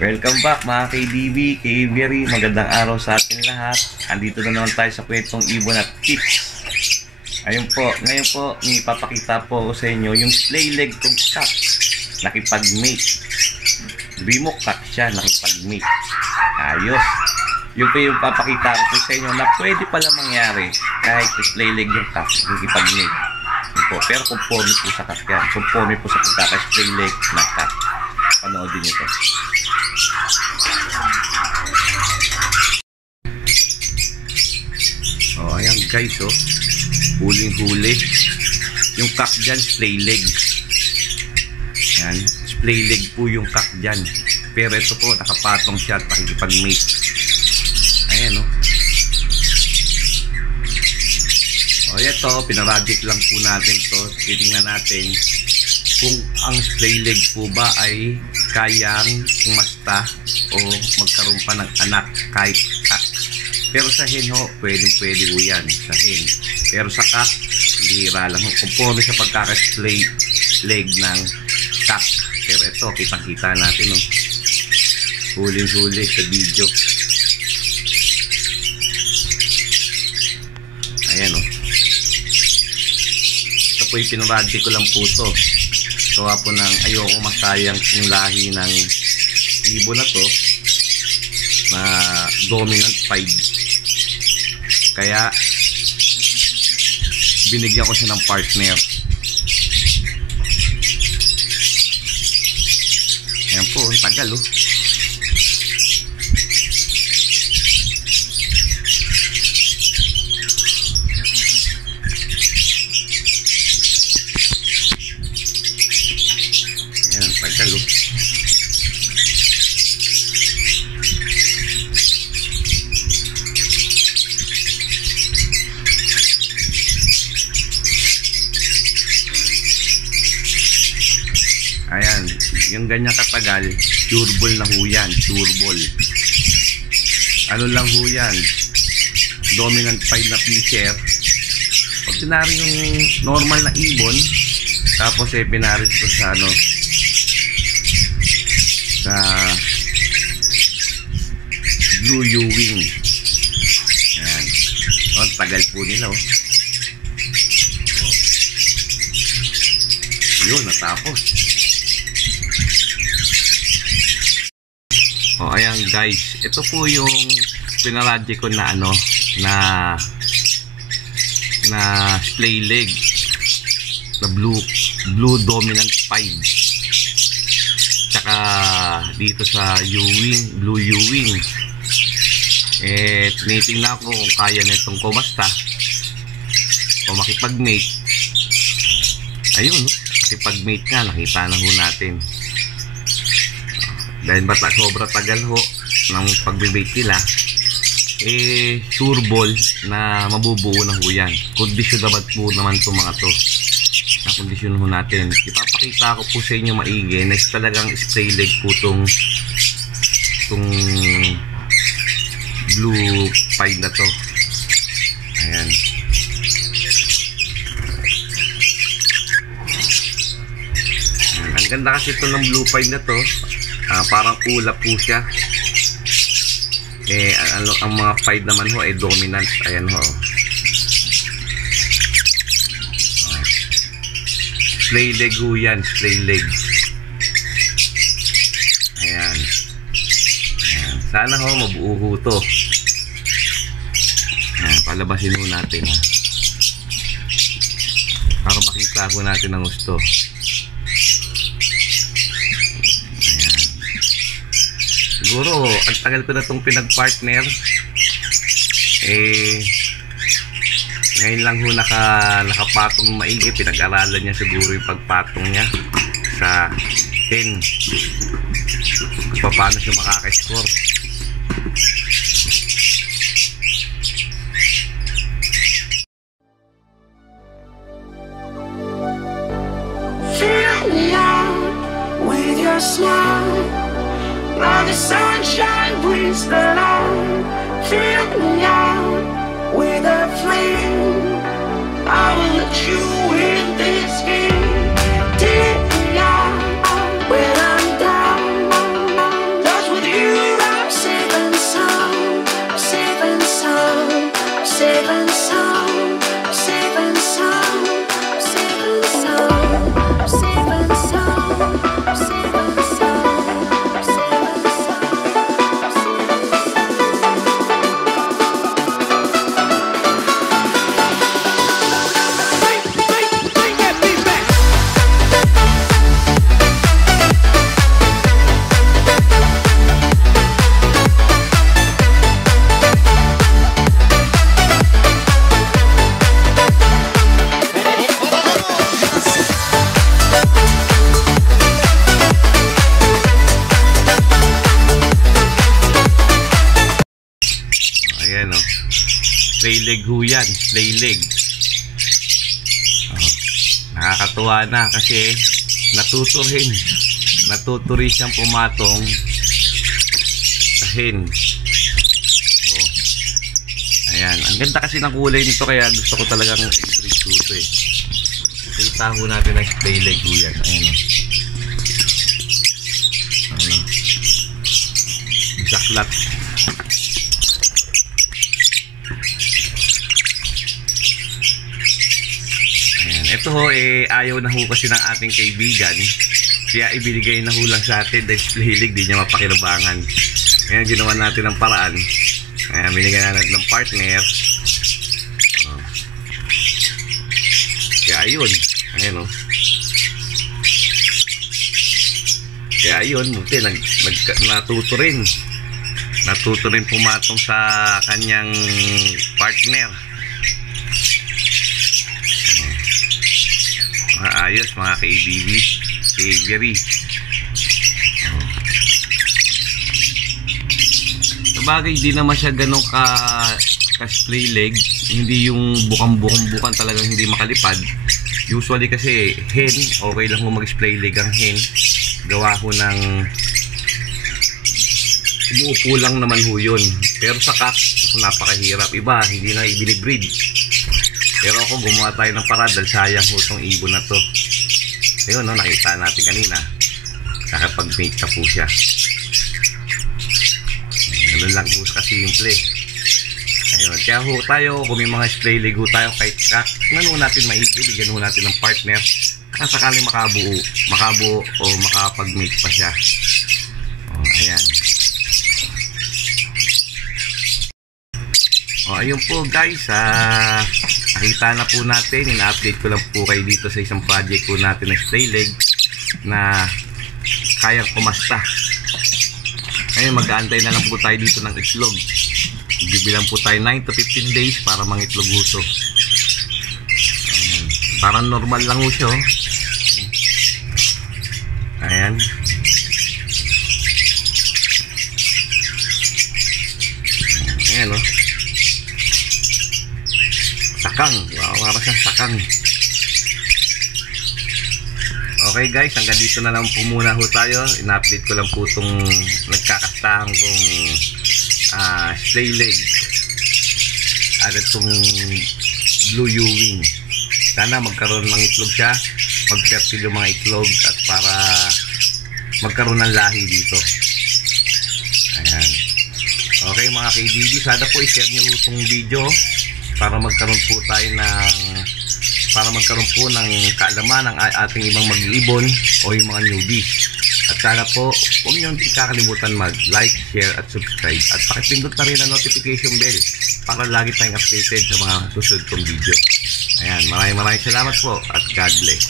Welcome back mga KDB, K-Very, magandang araw sa atin lahat. Andito na naman tayo sa kwentong ibon at tips. Ayun po, ngayon po, ipapakita po ako sa inyo yung play leg kong cock. Nakipag-mate. Dream cock siya, nakipag-mate. Ayos. Yun po yung papakita ko po sa inyo na pwede pala mangyari kahit play leg yung cock, nakipag-mate. Pero conforme po sa cock yan. Conforme po sa pagkaka-play leg na cock. Panoodin nyo to. Oh, ayan guys, oh. Huling-huli. Yung cock dyan, play leg. Ayan, play leg po yung cock dyan. Pero ito po, nakapatong siya at pakikipag-mate. Ayan, oh. Oh, ito, pinaradic lang po natin to. Titingnan natin kung ang play leg po ba ay kayang umasta o magkaroon pa ng anak kahit cock. Pero sa hen ho, pwede ho yan sa hen. Pero sa cock, bihira lang ho. Conforme sa pagkaka-play leg ng cock. Pero ito, kitang-kita natin, oh. Huling-huli sa video. Ayan, oh. Ito po yung pinaradi ko lang po to. Gawa po ng ayoko masayang yung lahi ng ibon na to na dominant 5. Kaya binigyan ko siya ng partner. Ayan po, ang tagal, oh. Tagal, oh. Ayan, yung ganyan katagal, pure ball na ho yan, pure ball. Ano lang ho yan, dominant 5 na pitcher. Ordinary yung normal na ibon, tapos pinaris ko sa ano, sa blue Ewing. Ayan, oh, tagal po nila, oh. Yun, natapos. Oh, ayan guys, ito po yung pinaradi ko na ano, na play leg na blue dominant 5. Tsaka dito sa Ewing, blue Ewing, tinitingnan ko kung kaya nitong kumasta o makipag-mate. Ayun, makipag-mate nga, nakita na ho natin. Dahil bata sobra tagal ho ng pag-mate nila, sure ball na mabubuo na ho yan. Kondisyon naman po mga to, na kondisyon ho natin. Ipapakita ko po sa inyo maigi na talagang spray leg po tong blue 5 na to. Ayan. Ang ganda kasi ito ng blue 5 na to. Parang ulap po siya. Ang mga 5 naman ho ay dominant. Ayan ho. Play leg ho yan, play leg. Ayan. Ayan. Sana ho mabuo ho to. Ayan, palabasin ho natin, ha, para makita ho natin ang gusto. Ayan. Siguro ang tagal ko na itong pinag-partner, ngayon lang ho nakapatong maigi. Pinag-aralan niya siguro yung pagpatong niya sa 10, paano siya makaka-score. Fill me out with your smile, now the sunshine brings the light. Fill me out with a flame, I will let you in this game. Take me out when I'm down. Splay leg ho yan, splay leg. Nakakatuwa na kasi natuturin siyang pumatong sa hen. Ayan, ang ganda kasi ng kulay nito kaya gusto ko talagang i-treat ito eh. Kita ho natin ang splay leg ho yan. Ayan o. Saklat. Ayan, ito ho ayaw na ho kasi ng ating kaibigan. Kaya ibinigay na ho lang sa atin dahil splay leg, di niya mapakinabangan. Ayan, ginawa natin ng paraan. Ayan, binigyan natin ng partner. Kaya ayun. Ayan o. Kaya ayun, buti natuto rin pumatong sa kanyang partner. Ayos mga ka-ADV, Avery. Sabagay, hindi naman siya ganun ka-splay leg. Hindi yung bukang talagang hindi makalipad. Usually kasi hen, okay lang kung mag-splay leg ang hen. Gawa ko ng umuupo lang naman ho yun. Pero sa cock, napakahirap. Iba, hindi na ibinibreed. Pero ako gumawa tayo ng paraan dahil sayang ho itong ibon na to. Ayun, no, nakita natin kanina. Nakapag-mate na po siya. Ganun lang ho kasimple. Ayun, kaya ho tayo, kung may mga splay leg ho tayo kahit cock, ano natin maigi, bigyan ho natin ng partner. Kasakaling makabuo o makapag-mate pa siya. O, ayan. O, ayun po guys, nakita na po natin, ina-update ko lang po kayo dito sa isang project po natin na splay leg na kayang kumasta. Ngayon, mag-aantay na lang po tayo dito ng itlog. Bibilang po tayo 9 to 15 days para mangitlog ito. Parang normal lang ho siya. Ayan. Ayan o. Sakang. Wow, parang siyang sakang. Okay guys, hanggang dito na lang po muna ho tayo. In-update ko lang po itong nagkakastahan kong splay leg at itong blue Ewing. Sana magkaroon ng itlog siya, mag-fertile yung mga itlog at para magkaroon ng lahi dito. Ayan. Okay mga KDB, sana po i-share nyo itong video para magkaroon po tayo ng kaalaman ng ating ibang mag-iibon o yung mga newbies. At sana po, huwag nyo kakalimutan mag-like, share at subscribe. At pakipindot na rin ang notification bell para lagi tayong updated sa mga susunod kong video. Ayan, maraming salamat po at God bless.